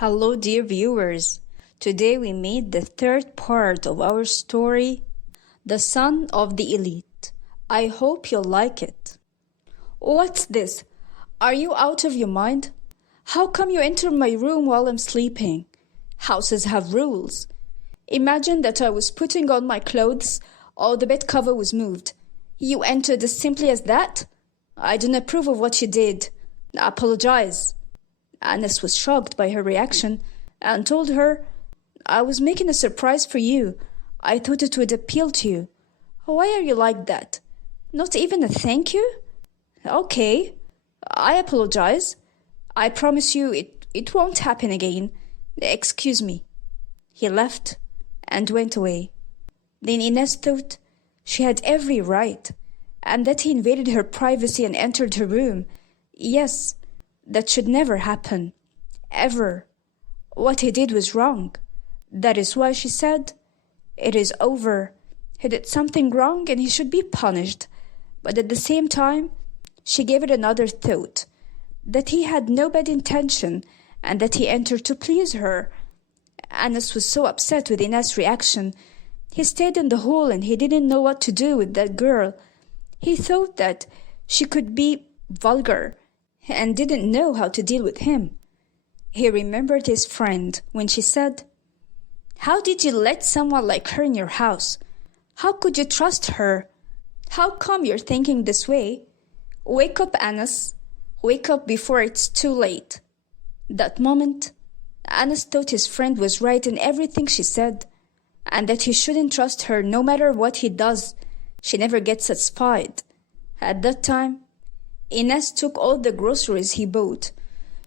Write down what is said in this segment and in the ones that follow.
Hello, dear viewers. Today we made the third part of our story, The Son of the Elite. I hope you'll like it. What's this? Are you out of your mind? How come you enter my room while I'm sleeping? Houses have rules. Imagine that I was putting on my clothes, or the bed cover was moved. You entered as simply as that? I don't approve of what you did. Apologize. Anas was shocked by her reaction and told her, I was making a surprise for you. I thought it would appeal to you. Why are you like that? Not even a thank you? Okay, I apologize. I promise you it won't happen again. Excuse me. He left and went away. Then Ines thought she had every right, and that he invaded her privacy and entered her room. Yes, that should never happen. Ever. What he did was wrong. That is why she said, it is over. He did something wrong and he should be punished. But at the same time, she gave it another thought, that he had no bad intention and that he entered to please her. Anas was so upset with Ines' reaction. He stayed in the hall and he didn't know what to do with that girl. He thought that she could be vulgar and didn't know how to deal with him. He remembered his friend when she said, How did you let someone like her in your house? How could you trust her? How come you're thinking this way? Wake up, Anas. Wake up before it's too late. That moment, Anas thought his friend was right in everything she said, and that he shouldn't trust her no matter what he does. She never gets satisfied. At that time, Ines took all the groceries he bought.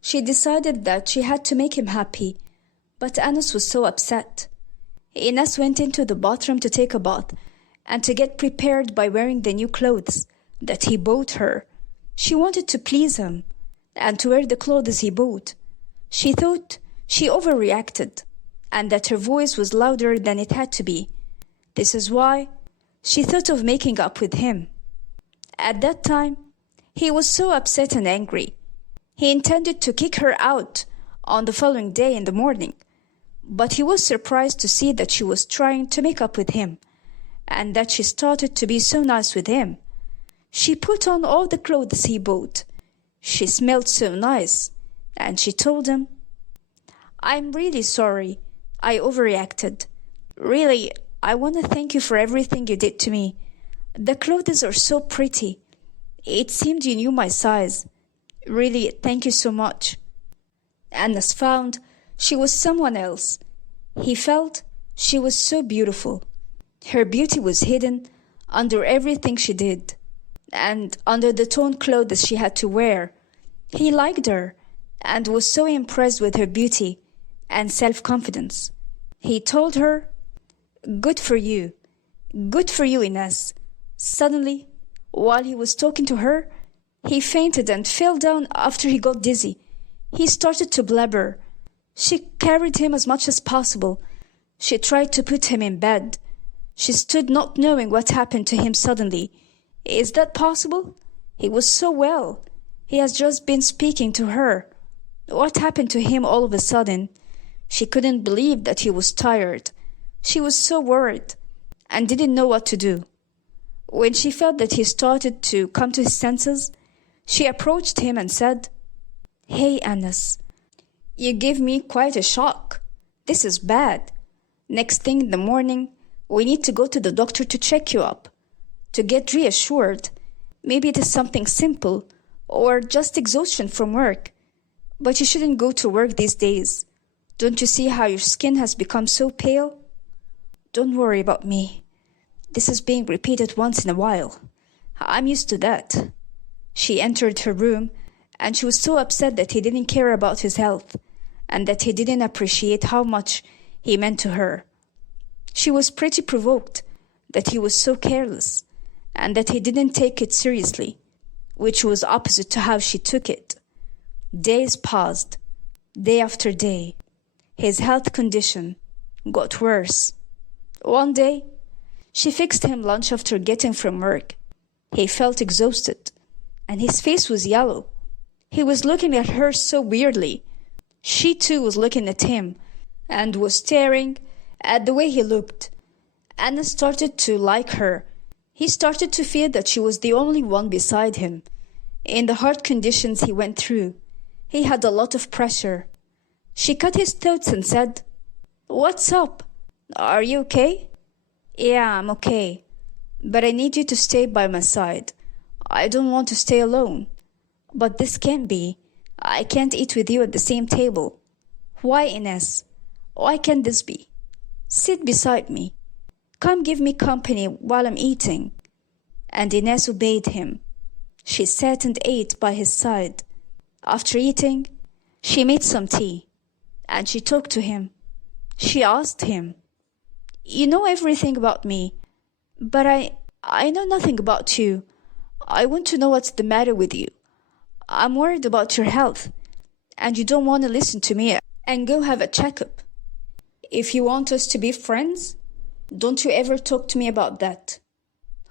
She decided that she had to make him happy, but Anas was so upset. Ines went into the bathroom to take a bath and to get prepared by wearing the new clothes that he bought her. She wanted to please him and to wear the clothes he bought. She thought she overreacted and that her voice was louder than it had to be. This is why she thought of making up with him. At that time, he was so upset and angry. He intended to kick her out on the following day in the morning, but he was surprised to see that she was trying to make up with him, and that she started to be so nice with him. She put on all the clothes he bought. She smelled so nice, and she told him, I'm really sorry. I overreacted. Really, I want to thank you for everything you did to me. The clothes are so pretty. It seemed you knew my size. Really, thank you so much. Anas found she was someone else. He felt she was so beautiful. Her beauty was hidden under everything she did, and under the torn clothes she had to wear. He liked her, and was so impressed with her beauty and self-confidence. He told her, Good for you. Good for you, Ines. Suddenly, while he was talking to her, he fainted and fell down after he got dizzy. He started to blabber. She carried him as much as possible. She tried to put him in bed. She stood not knowing what happened to him suddenly. Is that possible? He was so well. He has just been speaking to her. What happened to him all of a sudden? She couldn't believe that he was tired. She was so worried and didn't know what to do. When she felt that he started to come to his senses, she approached him and said, Hey, Anas, you gave me quite a shock. This is bad. Next thing in the morning, we need to go to the doctor to check you up, to get reassured. Maybe it is something simple or just exhaustion from work. But you shouldn't go to work these days. Don't you see how your skin has become so pale? Don't worry about me. This is being repeated once in a while. I'm used to that. She entered her room, and she was so upset that he didn't care about his health, and that he didn't appreciate how much he meant to her. She was pretty provoked that he was so careless, and that he didn't take it seriously, which was opposite to how she took it. Days passed, day after day. His health condition got worse. One day, she fixed him lunch after getting from work. He felt exhausted, and his face was yellow. He was looking at her so weirdly. She too was looking at him and was staring at the way he looked. Anna started to like her. He started to feel that she was the only one beside him. In the hard conditions he went through, he had a lot of pressure. She cut his thoughts and said, "What's up? Are you okay?" "Yeah, I'm okay. But I need you to stay by my side. I don't want to stay alone." "But this can't be. I can't eat with you at the same table." "Why, Ines? Why can't this be? Sit beside me. Come give me company while I'm eating." And Ines obeyed him. She sat and ate by his side. After eating, she made some tea, and she talked to him. She asked him, "You know everything about me, but I know nothing about you. I want to know what's the matter with you. I'm worried about your health, and you don't want to listen to me and go have a checkup. If you want us to be friends, don't you ever talk to me about that."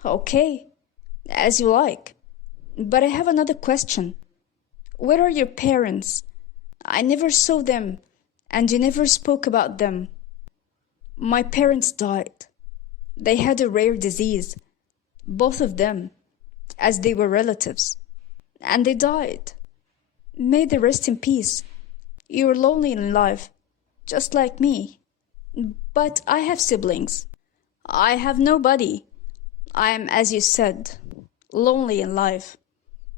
"Okay, as you like. But I have another question. Where are your parents? I never saw them, and you never spoke about them." "My parents died. They had a rare disease, both of them, as they were relatives, and they died. May they rest in peace. You were lonely in life, just like me. But I have siblings. I have nobody. I am, as you said, lonely in life,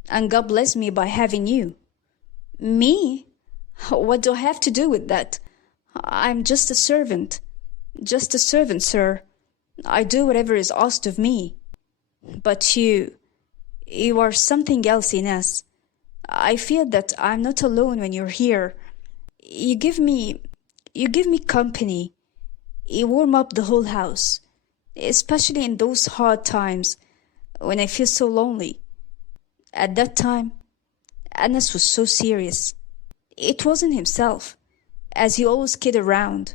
and God blessed me by having you." "Me? What do I have to do with that? I'm just a servant. Just a servant, sir. I do whatever is asked of me." "But you are something else, Ines. I feel that I'm not alone when you're here. You give me company. You warm up the whole house, especially in those hard times when I feel so lonely." At that time, Anas was so serious. It wasn't himself, as he always kid around.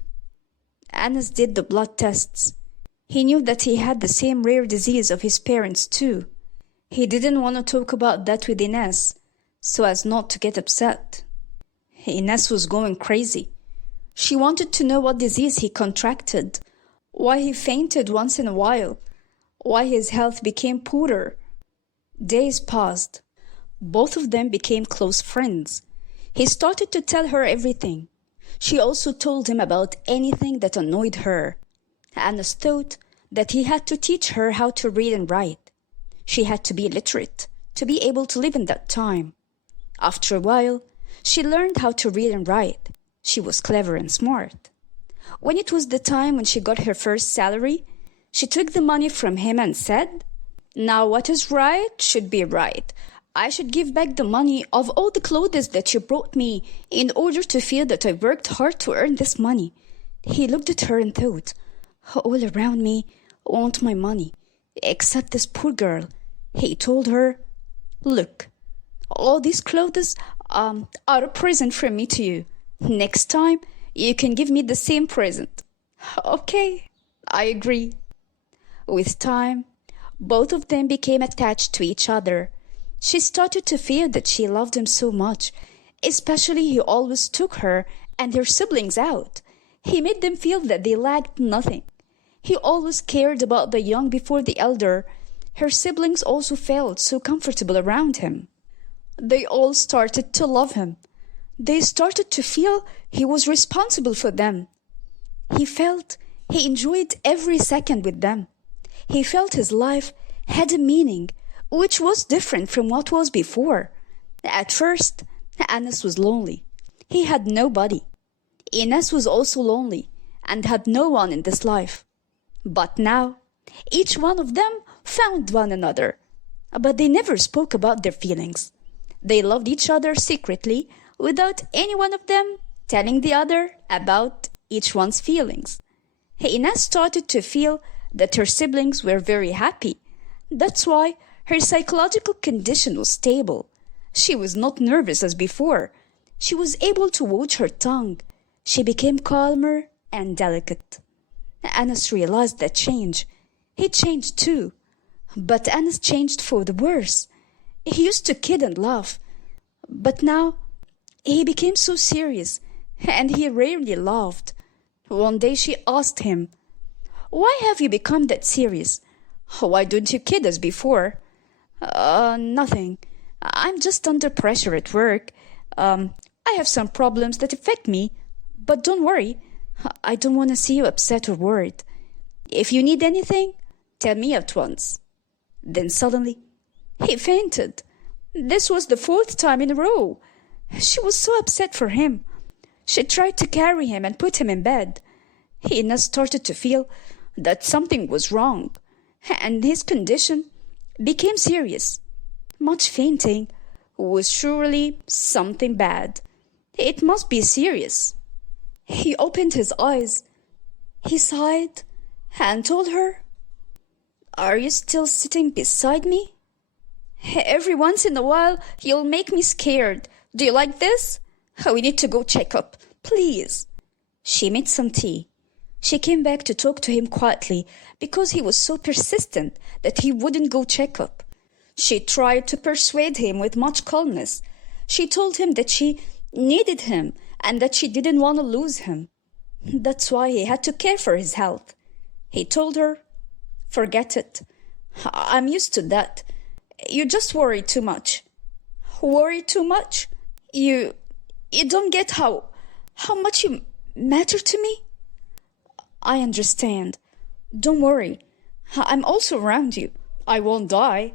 Anas did the blood tests. He knew that he had the same rare disease of his parents too. He didn't want to talk about that with Ines, so as not to get upset. Ines was going crazy. She wanted to know what disease he contracted, why he fainted once in a while, why his health became poorer. Days passed. Both of them became close friends. He started to tell her everything. She also told him about anything that annoyed her. Anas thought that he had to teach her how to read and write. She had to be literate to be able to live in that time. After a while, she learned how to read and write. She was clever and smart. When it was the time when she got her first salary, she took the money from him and said, "Now what is right should be right. I should give back the money of all the clothes that you brought me in order to feel that I worked hard to earn this money." He looked at her and thought, "All around me want my money, except this poor girl." He told her, "Look, all these clothes are a present from me to you. Next time, you can give me the same present." "Okay, I agree." With time, both of them became attached to each other. She started to feel that she loved him so much, especially he always took her and her siblings out. He made them feel that they lacked nothing. He always cared about the young before the elder. Her siblings also felt so comfortable around him. They all started to love him. They started to feel he was responsible for them. He felt he enjoyed every second with them. He felt his life had a meaning, which was different from what was before. At first, Anas was lonely. He had nobody. Ines was also lonely and had no one in this life. But now, each one of them found one another. But they never spoke about their feelings. They loved each other secretly without any one of them telling the other about each one's feelings. Ines started to feel that her siblings were very happy. That's why her psychological condition was stable. She was not nervous as before. She was able to watch her tongue. She became calmer and delicate. Anas realized that change. He changed too. But Anas changed for the worse. He used to kid and laugh. But now he became so serious and he rarely laughed. One day she asked him, "Why have you become that serious? Why don't you kid us before?" Nothing. I'm just under pressure at work. I have some problems that affect me. But don't worry. I don't want to see you upset or worried. If you need anything, tell me at once." Then suddenly, he fainted. This was the fourth time in a row. She was so upset for him. She tried to carry him and put him in bed. Ina started to feel that something was wrong, and his condition became serious. Much fainting was surely something bad. It must be serious. He opened his eyes. He sighed and told her, "Are you still sitting beside me? Every once in a while you'll make me scared. Do you like this? We need to go check up, please." She made some tea. She came back to talk to him quietly because he was so persistent that he wouldn't go check up. She tried to persuade him with much calmness. She told him that she needed him and that she didn't want to lose him. That's why he had to care for his health. He told her, "Forget it. I'm used to that. You just worry too much." "Worry too much? You don't get how much you matter to me?" "I understand. Don't worry. I'm also around you. I won't die."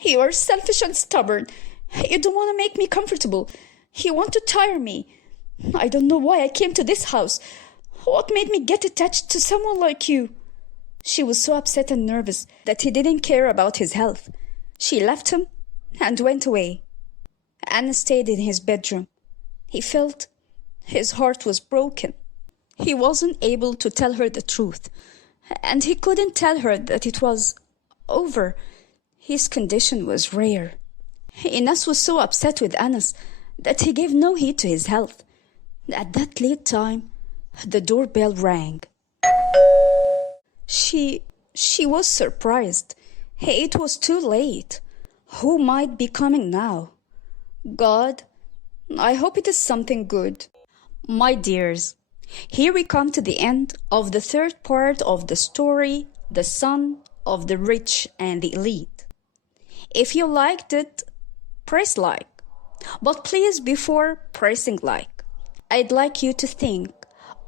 "You are selfish and stubborn. You don't want to make me comfortable. You want to tire me. I don't know why I came to this house. What made me get attached to someone like you?" She was so upset and nervous that he didn't care about his health. She left him and went away. Anna stayed in his bedroom. He felt his heart was broken. He wasn't able to tell her the truth, and he couldn't tell her that it was over. His condition was rare. Ines was so upset with Anas that he gave no heed to his health. At that late time, the doorbell rang. She was surprised. It was too late. Who might be coming now? God, I hope it is something good. My dears, here we come to the end of the third part of the story, The Son of the Rich and the Elite. If you liked it, press like. But please, before pressing like, I'd like you to think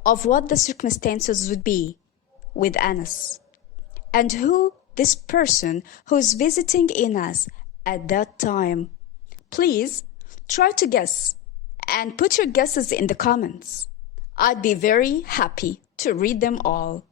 of what the circumstances would be with Anas and who this person who's visiting Ines at that time. Please try to guess and put your guesses in the comments. I'd be very happy to read them all.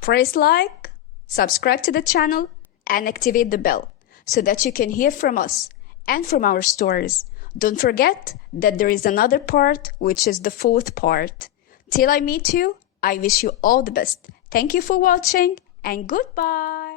Press like, subscribe to the channel, and activate the bell so that you can hear from us and from our stories. Don't forget that there is another part, which is the fourth part. Till I meet you, I wish you all the best. Thank you for watching, and goodbye.